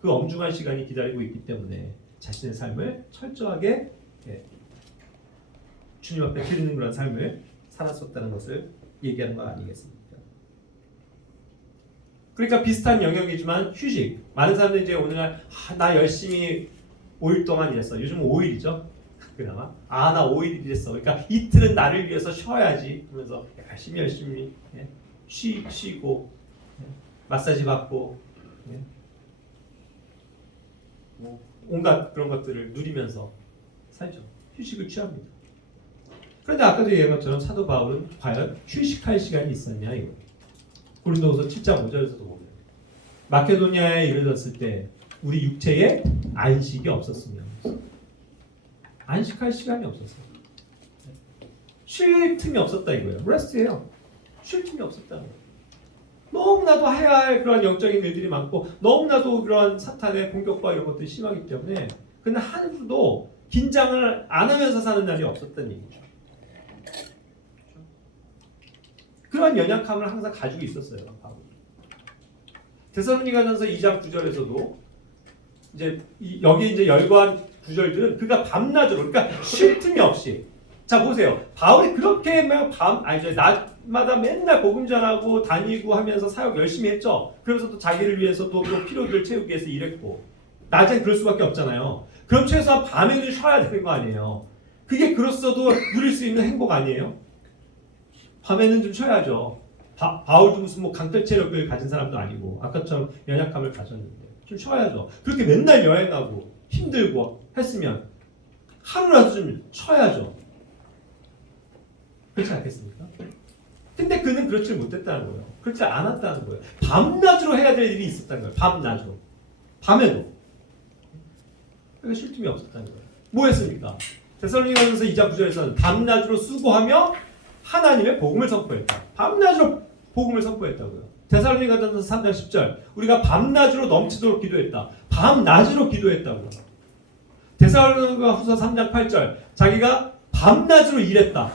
그 엄중한 시간이 기다리고 있기 때문에 자신의 삶을 철저하게 주님 앞에 드리는 그런 삶을 살았었다는 것을 얘기하는 건 아니겠습니까? 그러니까 비슷한 영역이지만 휴식. 많은 사람들이 이제 오늘날 나 열심히 5일 동안 일했어. 요즘 5일이죠. 그나마 나 5일 일했어. 그러니까 이틀은 나를 위해서 쉬어야지 하면서 열심히 쉬고 마사지 받고 뭐 온갖 그런 것들을 누리면서 살죠. 휴식을 취합니다. 그런데 아까도 얘기한 것처럼 사도 바울은 과연 휴식할 시간이 있었냐 이거. 고린도후서 7장 5절에서도 보면 마케도니아에 이르렀을 때 우리 육체에 안식이 없었으며 안식할 시간이 없었어요. 쉴 틈이 없었다 이거예요. 레스트예요. 쉴 틈이 없었다는 거예요. 너무나도 해야 할 그런 영적인 일들이 많고 너무나도 그런 사탄의 공격과 이런 것들이 심하기 때문에 그는 하루도 긴장을 안 하면서 사는 날이 없었다는 얘기죠. 그런 연약함을 항상 가지고 있었어요. 데살로니가전서 2장 9절에서도 여기 이제 열거한 구절들은 그가 밤낮으로 그러니까 쉴 틈이 없이 자 보세요. 바울이 그렇게 낮마다 맨날 복음 전하고 다니고 하면서 사역 열심히 했죠. 그러면서 또 자기를 위해서 또 필요들 채우기 위해서 일했고 낮엔 그럴 수밖에 없잖아요. 그럼 최소한 밤에는 쉬어야 되는 거 아니에요. 그게 그렇어도 누릴 수 있는 행복 아니에요? 밤에는 좀 쉬어야죠. 바울도 무슨 강철 체력을 가진 사람도 아니고 아까처럼 연약함을 가졌는데 좀 쉬어야죠. 그렇게 맨날 여행하고 힘들고 했으면 하루라도 좀 쉬어야죠. 그렇지 않겠습니까? 근데 그는 그렇지 못했다는 거예요. 그렇지 않았다는 거예요. 밤낮으로 해야 될 일이 있었다는 거예요. 밤낮으로. 밤에도. 그러니까 쉴 틈이 없었다는 거예요. 뭐 했습니까? 데살로니가전서 2장 9절에서는 밤낮으로 수고하며 하나님의 복음을 선포했다. 밤낮으로 복음을 선포했다고요. 데살로니가전서 3장 10절 우리가 밤낮으로 넘치도록 기도했다. 밤낮으로 기도했다고요. 데살로니가후서 3장 8절 자기가 밤낮으로 일했다.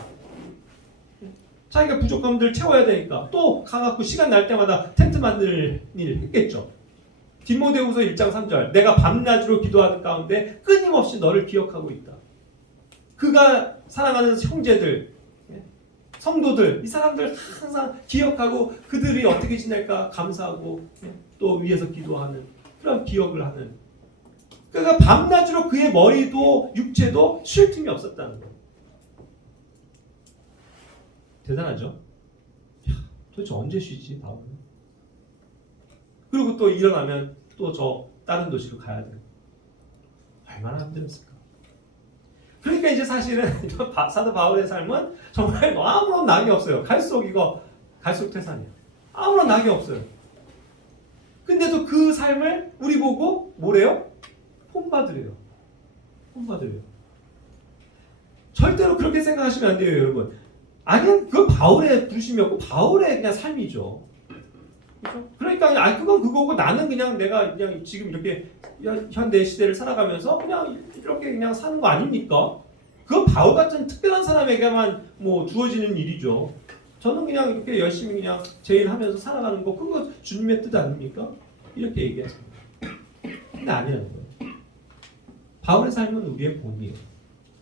자기가 부족함들 채워야 되니까 또 가갖고 시간 날 때마다 텐트 만들 일 했겠죠. 디모데후서 1장 3절 내가 밤낮으로 기도하는 가운데 끊임없이 너를 기억하고 있다. 그가 사랑하는 형제들 성도들 이 사람들 항상 기억하고 그들이 어떻게 지낼까 감사하고 또 위에서 기도하는 그런 기억을 하는 그러니까 밤낮으로 그의 머리도 육체도 쉴 틈이 없었다는 거예요. 대단하죠? 도대체 언제 쉬지 바울은? 그리고 또 일어나면 또 저 다른 도시로 가야 돼요. 얼마나 힘들었을까? 그러니까 이제 사실은 사도 바울의 삶은 정말 아무런 낙이 없어요. 갈수록 태산이에요. 아무런 낙이 없어요. 근데도 그 삶을 우리 보고 뭐래요? 본받으래요. 절대로 그렇게 생각하시면 안 돼요, 여러분. 아니, 그건 바울의 부르심이었고 바울의 그냥 삶이죠. 그렇죠? 그러니까 그건 그거고 나는 내가 지금 이렇게 현대 시대를 살아가면서 그냥 이렇게 그냥 사는 거 아닙니까? 그건 바울 같은 특별한 사람에게만 주어지는 일이죠. 저는 그냥 이렇게 열심히 그냥 제 일 하면서 살아가는 거 그거 주님의 뜻 아닙니까? 이렇게 얘기했습니다. 근데 아니라는 거예요. 바울의 삶은 우리의 본이에요.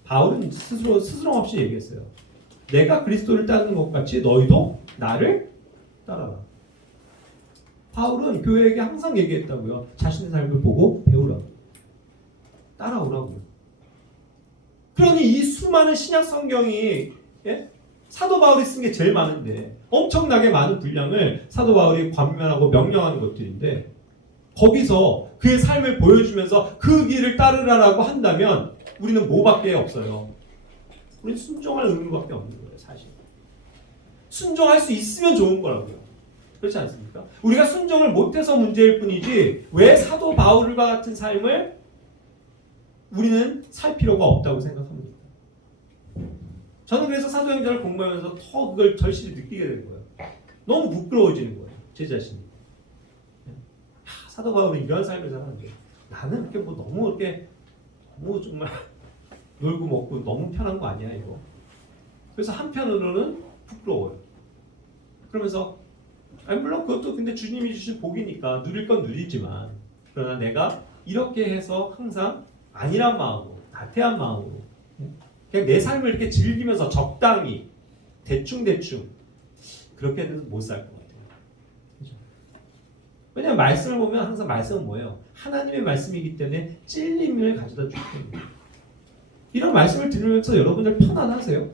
바울은 스스럼 없이 얘기했어요. 내가 그리스도를 따르는 것 같이 너희도 나를 따라라. 바울은 교회에게 항상 얘기했다고요. 자신의 삶을 보고 배우라고. 따라오라고요. 그러니 이 수많은 신약 성경이 사도 바울이 쓴 게 제일 많은데 엄청나게 많은 분량을 사도 바울이 관면하고 명령하는 것들인데 거기서 그의 삶을 보여주면서 그 길을 따르라라고 한다면 우리는 뭐밖에 없어요. 우리는 순종할 의무밖에 없는 거예요. 사실. 순종할 수 있으면 좋은 거라고요. 그렇지 않습니까? 우리가 순종을 못해서 문제일 뿐이지 왜 사도 바울과 같은 삶을 우리는 살 필요가 없다고 생각합니다. 저는 그래서 사도행전을 공부하면서 더 그걸 절실히 느끼게 된 거예요. 너무 부끄러워지는 거예요. 제 자신이. 사도 바울은 이런 삶을 살았는데 나는 이렇게 너무 정말 놀고 먹고 너무 편한 거 아니야 이거. 그래서 한편으로는 부끄러워요. 그러면서 아니 물론 그것도 근데 주님이 주신 복이니까 누릴 건 누리지만 그러나 내가 이렇게 해서 항상 안일한 마음으로 나태한 마음으로 그냥 내 삶을 이렇게 즐기면서 적당히 대충 그렇게는 못 살 것 같아요. 그렇죠? 왜냐하면 말씀을 보면 항상 말씀은 뭐예요? 하나님의 말씀이기 때문에 찔림을 가져다 주기 때문에 이런 말씀을 들으면서 여러분들 편안하세요?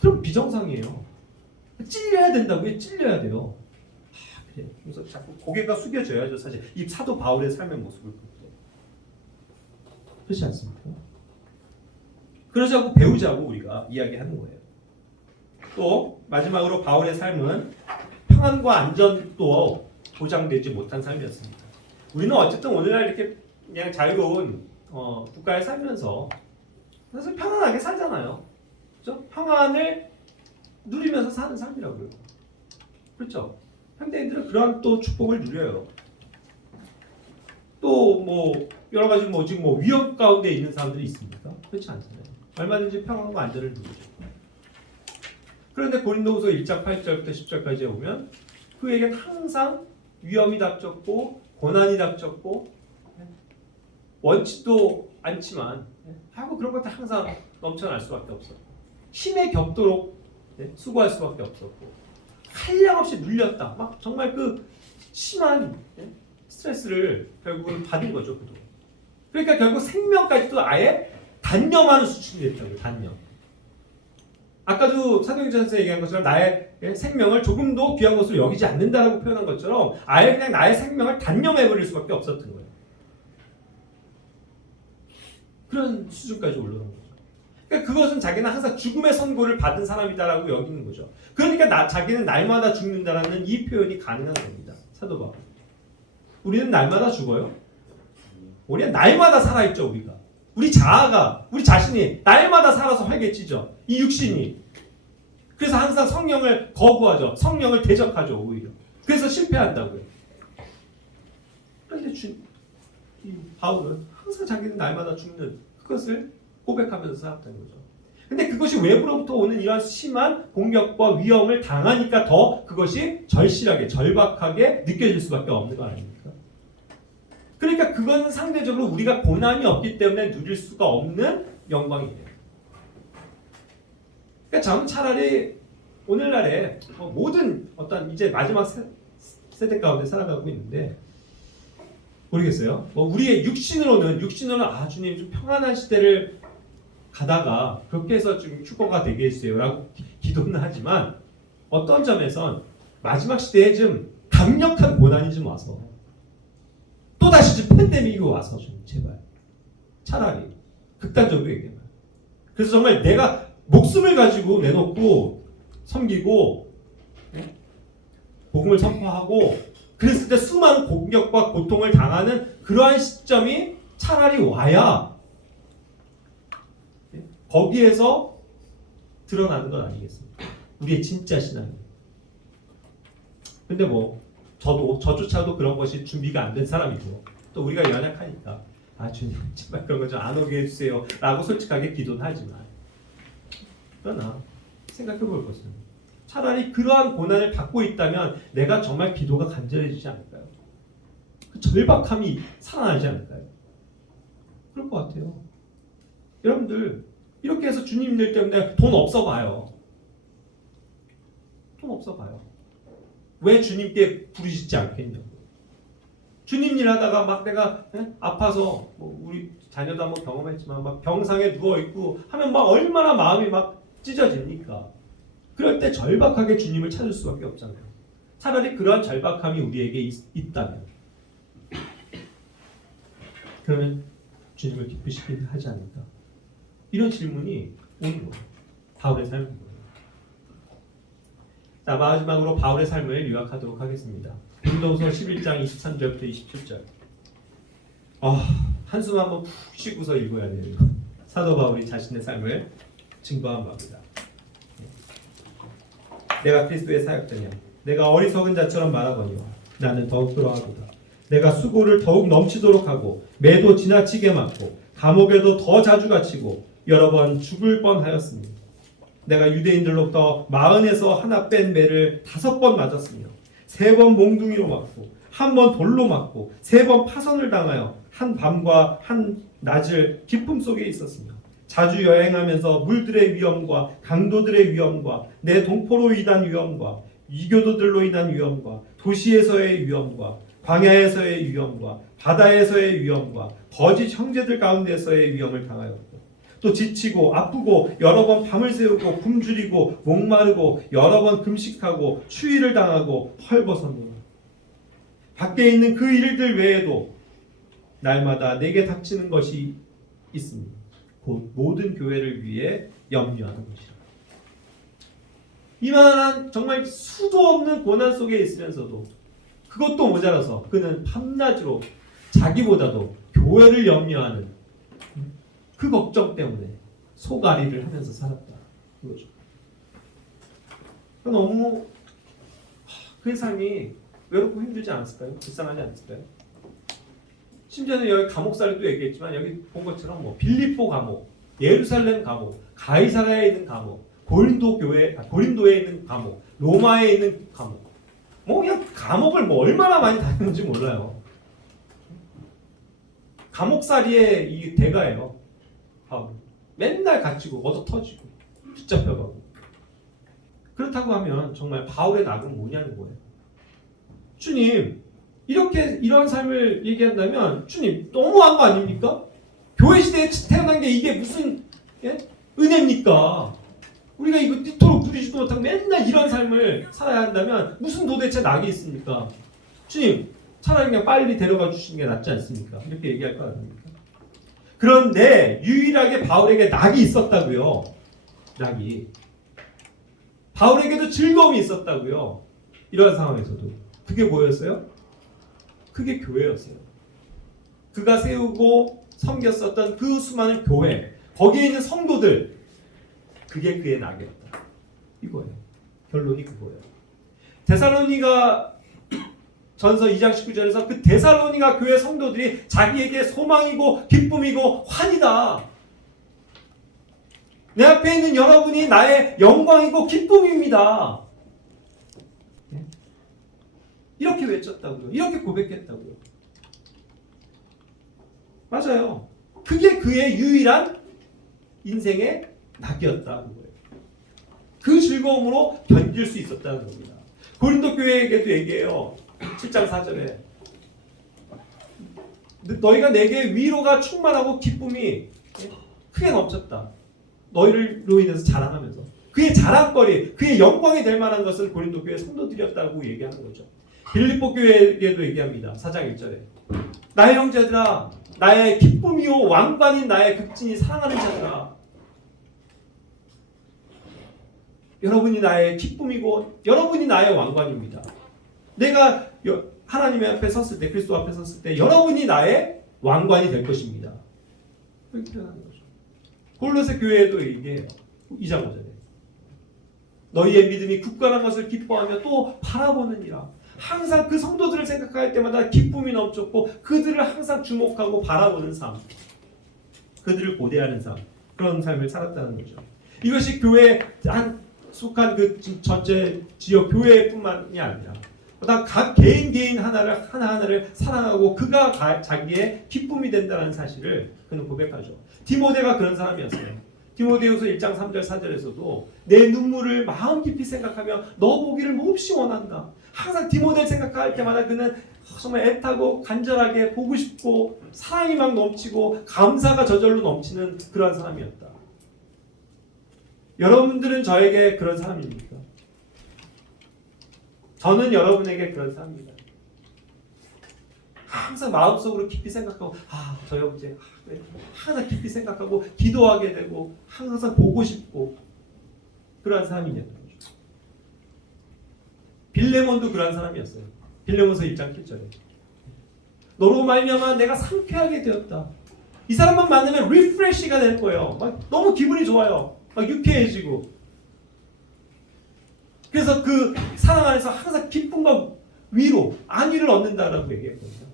그럼 비정상이에요. 찔려야 된다고요? 찔려야 돼요. 그래. 그래서 자꾸 고개가 숙여져야죠. 사실 이 사도 바울의 삶의 모습을 볼 때. 그렇지 않습니까? 그러자고 배우자고 우리가 이야기하는 거예요. 또 마지막으로 바울의 삶은 평안과 안전도 보장되지 못한 삶이었습니다. 우리는 어쨌든 오늘날 이렇게 그냥 자유로운 국가에 살면서 사실 편안하게 살잖아요. 그렇죠? 평안을 누리면서 사는 삶이라고요. 그렇죠? 현대인들은 그러한 또 축복을 누려요. 또 뭐 여러 가지 지금 위험 가운데 있는 사람들이 있습니까? 그렇지 않잖아요. 얼마든지 평안과 안전을 누리죠. 그런데 고린도후서 1장 8절부터 10절까지에 오면 그에겐 항상 위험이 닥쳤고 고난이 닥쳤고 원치도 않지만 하고 그런 것들 항상 넘쳐날 수밖에 없었고 힘에 겹도록 수고할 수밖에 없었고 한량없이 눌렸다. 막 정말 그 심한 스트레스를 결국은 받은 거죠. 그동안. 그러니까 결국 생명까지도 아예 단념하는 수준이 됐다고요. 단념. 아까도 사도행전에서 얘기한 것처럼 나의 생명을 조금도 귀한 것으로 여기지 않는다라고 표현한 것처럼 아예 그냥 나의 생명을 단념해버릴 수밖에 없었던 거예요. 그런 수준까지 올라간 거죠. 그러니까 그것은 자기는 항상 죽음의 선고를 받은 사람이다라고 여기는 거죠. 그러니까 자기는 날마다 죽는다라는 이 표현이 가능한 겁니다. 사도 바울. 우리는 날마다 죽어요? 우리는 날마다 살아있죠. 우리 자아가 우리 자신이 날마다 살아서 활개치죠. 이 육신이. 그래서 항상 성령을 거부하죠. 성령을 대적하죠. 오히려. 그래서 실패한다고요. 그런데 바울은 항상 자기는 날마다 죽는 그것을 고백하면서 살았다는 거죠. 근데 그것이 외부로부터 오는 이러한 심한 공격과 위험을 당하니까 더 그것이 절실하게 절박하게 느껴질 수밖에 없는 거 아닙니까? 그러니까 그건 상대적으로 우리가 고난이 없기 때문에 누릴 수가 없는 영광이에요. 그러니까 저는 차라리 오늘날에 모든 어떤 이제 마지막 세대 가운데 살아가고 있는데 모르겠어요. 우리의 육신으로는 주님 좀 평안한 시대를 가다가 그렇게 해서 좀 휴거가 되게 해주세요라고 기도는 하지만 어떤 점에선 마지막 시대에 좀 강력한 고난이 좀 와서 또 다시 좀 팬데믹이 와서 좀 제발 차라리 극단적으로 얘기하면 그래서 정말 내가 목숨을 가지고 내놓고 섬기고 복음을 선포하고 그랬을 때 수많은 공격과 고통을 당하는 그러한 시점이 차라리 와야 거기에서 드러나는 건 아니겠습니까? 우리의 진짜 신앙이. 근데 저조차도 그런 것이 준비가 안 된 사람이고 또 우리가 연약하니까 주님 제발 그런 거 좀 안 오게 해주세요 라고 솔직하게 기도는 하지만 그러나 생각해 볼 것은 차라리 그러한 고난을 받고 있다면 내가 정말 기도가 간절해지지 않을까요? 그 절박함이 살아나지 않을까요? 그럴 것 같아요. 여러분들 이렇게 해서 주님들 때문에 돈 없어 봐요. 돈 없어 봐요. 왜 주님께 부르시지 않겠냐고. 주님 일 하다가 막 내가 아파서 우리 자녀도 한번 경험했지만 막 병상에 누워 있고 하면 막 얼마나 마음이 막 찢어집니까? 그럴 때 절박하게 주님을 찾을 수밖에 없잖아요. 차라리 그러한 절박함이 우리에게 있다면 그러면 주님을 기쁘시게 하지 않을까? 이런 질문이 오는 거예요. 바울의 삶입니다. 자, 마지막으로 바울의 삶을 요약하도록 하겠습니다. 고린도후서 11장 23절부터 27절. 한숨 한번 푹 쉬고서 읽어야 돼요. 사도 바울이 자신의 삶을 증거한 바입니다. 내가 그리스도의 사역자냐? 내가 어리석은 자처럼 말하거니와 나는 더욱 그러하도다. 내가 수고를 더욱 넘치도록 하고 매도 지나치게 맞고 감옥에도 더 자주 갇히고 여러 번 죽을 뻔하였습니다. 내가 유대인들로부터 마흔에서 하나 뺀 매를 5번 맞았으며 3번 몽둥이로 맞고 1번 돌로 맞고 3번 파선을 당하여 한 밤과 한 낮을 기쁨 속에 있었으며 자주 여행하면서 물들의 위험과 강도들의 위험과 내 동포로 인한 위험과 이교도들로 인한 위험과 도시에서의 위험과 광야에서의 위험과 바다에서의 위험과 거짓 형제들 가운데서의 위험을 당하였고 또 지치고 아프고 여러 번 밤을 새우고 굶주리고 목마르고 여러 번 금식하고 추위를 당하고 헐벗었노라. 밖에 있는 그 일들 외에도 날마다 내게 닥치는 것이 있습니다. 곧 모든 교회를 위해 염려하는 것이라. 이만한 정말 수도 없는 고난 속에 있으면서도 그것도 모자라서 그는 밤낮으로 자기보다도 교회를 염려하는 그 걱정 때문에 속앓이를 하면서 살았다. 그거죠. 너무 그 삶이 외롭고 힘들지 않았을까요? 불쌍하지 않았을까요? 심지어는 여기 감옥살이도 얘기했지만 여기 본 것처럼 뭐 빌립보 감옥, 예루살렘 감옥, 가이사라에 있는 감옥, 고린도에 있는 감옥, 로마에 있는 감옥. 뭐 그냥 감옥을 뭐 얼마나 많이 다녔는지 몰라요. 감옥살이의 이 대가예요. 맨날 갇히고 얻어 터지고 붙잡혀가고. 그렇다고 하면 정말 바울의 낙은 뭐냐는 거예요. 주님, 이런 삶을 얘기한다면 주님 너무한 거 아닙니까? 교회 시대에 태어난 게 이게 무슨 은혜입니까? 우리가 이거 이토록 누리지도 못하고 맨날 이런 삶을 살아야 한다면 무슨 도대체 낙이 있습니까? 주님, 차라리 그냥 빨리 데려가 주시는 게 낫지 않습니까? 이렇게 얘기할 거 아닙니까? 그런데 유일하게 바울에게 낙이 있었다고요. 낙이. 바울에게도 즐거움이 있었다고요. 이런 상황에서도. 그게 뭐였어요? 그게 교회였어요. 그가 세우고 섬겼었던 그 수많은 교회, 거기에 있는 성도들, 그게 그의 낙이었다. 이거예요. 결론이 그거예요. 데살로니가 전서 2장 19절에서 그 데살로니가 교회 성도들이 자기에게 소망이고 기쁨이고 환희다. 내 앞에 있는 여러분이 나의 영광이고 기쁨입니다. 이렇게 외쳤다고요. 이렇게 고백했다고요. 맞아요. 그게 그의 유일한 인생의 낙이었다는 거예요. 그 즐거움으로 견딜 수 있었다는 겁니다. 고린도 교회에게도 얘기해요. 7장 4절에 너희가 내게 위로가 충만하고 기쁨이 크게 넘쳤다. 너희로 인해서 자랑하면서 그의 자랑거리, 그의 영광이 될 만한 것은 고린도 교회 성도들이었다고 얘기하는 거죠. 빌립보 교회에게도 얘기합니다. 4장 1절에 나의 형제들아 나의 기쁨이요 왕관인 나의 극진히 사랑하는 자들아 여러분이 나의 기쁨이고 여러분이 나의 왕관입니다. 내가 하나님 앞에 섰을 때 그리스도 앞에 섰을 때 여러분이 나의 왕관이 될 것입니다. 그렇게 표현하는 거죠. 골로새 교회에도 얘기해요. 2장 5절에 너희의 믿음이 굳건한 것을 기뻐하며 또 바라보느니라. 항상 그 성도들을 생각할 때마다 기쁨이 넘쳤고 그들을 항상 주목하고 바라보는 삶, 그들을 고대하는 삶, 그런 삶을 살았다는 거죠. 이것이 교회에 속한 그 전체 지역 교회뿐만이 아니라 각 개인 하나하나를 사랑하고 그가 자기의 기쁨이 된다는 사실을 그는 고백하죠. 디모데가 그런 사람이었어요. 디모데후서 1장 3절 4절에서도 내 눈물을 마음 깊이 생각하며 너 보기를 몹시 원한다. 항상 디모데를 생각할 때마다 그는 정말 애타고 간절하게 보고 싶고 사랑이 막 넘치고 감사가 저절로 넘치는 그런 사람이었다. 여러분들은 저에게 그런 사람입니까? 저는 여러분에게 그런 사람입니다. 항상 마음속으로 깊이 생각하고 저 형제 그래. 항상 깊이 생각하고 기도하게 되고 항상 보고 싶고 그러한 사람이냐는 거죠. 빌레몬도 그러한 사람이었어요. 빌레몬서 1장 7절에 너로 말미암아 내가 상쾌하게 되었다. 이 사람만 만나면 리프레시가 될 거예요. 막 너무 기분이 좋아요. 막 유쾌해지고 그래서 그 사랑 안에서 항상 기쁨과 위로, 안위를 얻는다라고 얘기했거든요.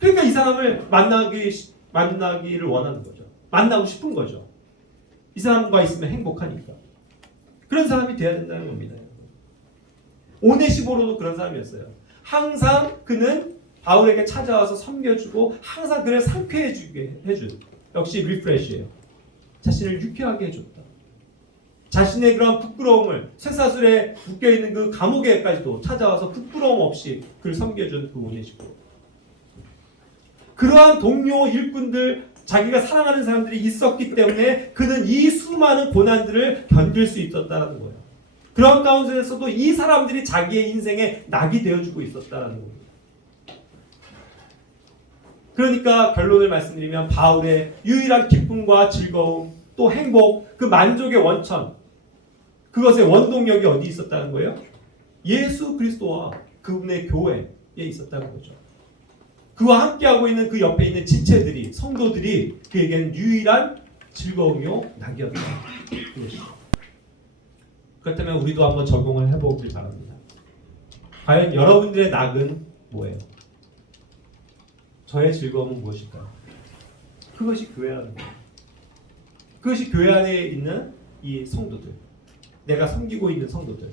그러니까 이 사람을 만나기를 원하는 거죠. 만나고 싶은 거죠. 이 사람과 있으면 행복하니까. 그런 사람이 돼야 된다는 겁니다. 오네시보로도 그런 사람이었어요. 항상 그는 바울에게 찾아와서 섬겨주고 항상 그를 상쾌해주게 해준, 역시 리프레시예요. 자신을 유쾌하게 해줬다. 자신의 그런 부끄러움을, 쇠사슬에 묶여있는 그 감옥에까지도 찾아와서 부끄러움 없이 그를 섬겨준 그 오네시보. 그러한 동료 일꾼들, 자기가 사랑하는 사람들이 있었기 때문에 그는 이 수많은 고난들을 견딜 수 있었다는 거예요. 그런 가운데서도 이 사람들이 자기의 인생에 낙이 되어주고 있었다는 겁니다. 그러니까 결론을 말씀드리면 바울의 유일한 기쁨과 즐거움, 또 행복, 그 만족의 원천, 그것의 원동력이 어디 있었다는 거예요? 예수 그리스도와 그분의 교회에 있었다는 거죠. 그와 함께하고 있는 그 옆에 있는 지체들이, 성도들이 그에게는 유일한 즐거움이요 낙이었다. 그렇다면 우리도 한번 적용을 해보길 바랍니다. 과연 여러분들의 낙은 뭐예요? 저의 즐거움은 무엇일까요? 그것이 교회라는 거예요. 그것이 교회 안에 있는 이 성도들, 내가 섬기고 있는 성도들,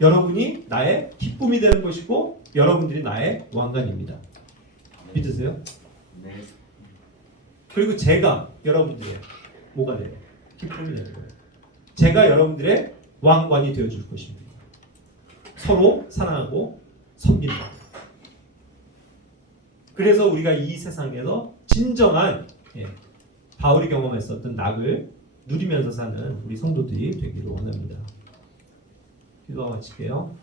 여러분이 나의 기쁨이 되는 것이고 여러분들이 나의 왕관입니다. 믿으세요? 네. 그리고 제가 여러분들의 뭐가 돼요? 기쁨이 되는 거예요. 제가 여러분들의 왕관이 되어줄 것입니다. 서로 사랑하고 섬긴다. 그래서 우리가 이 세상에서 진정한 바울이 경험했었던 낙을 누리면서 사는 우리 성도들이 되기를 원합니다. 기도하고 마칠게요.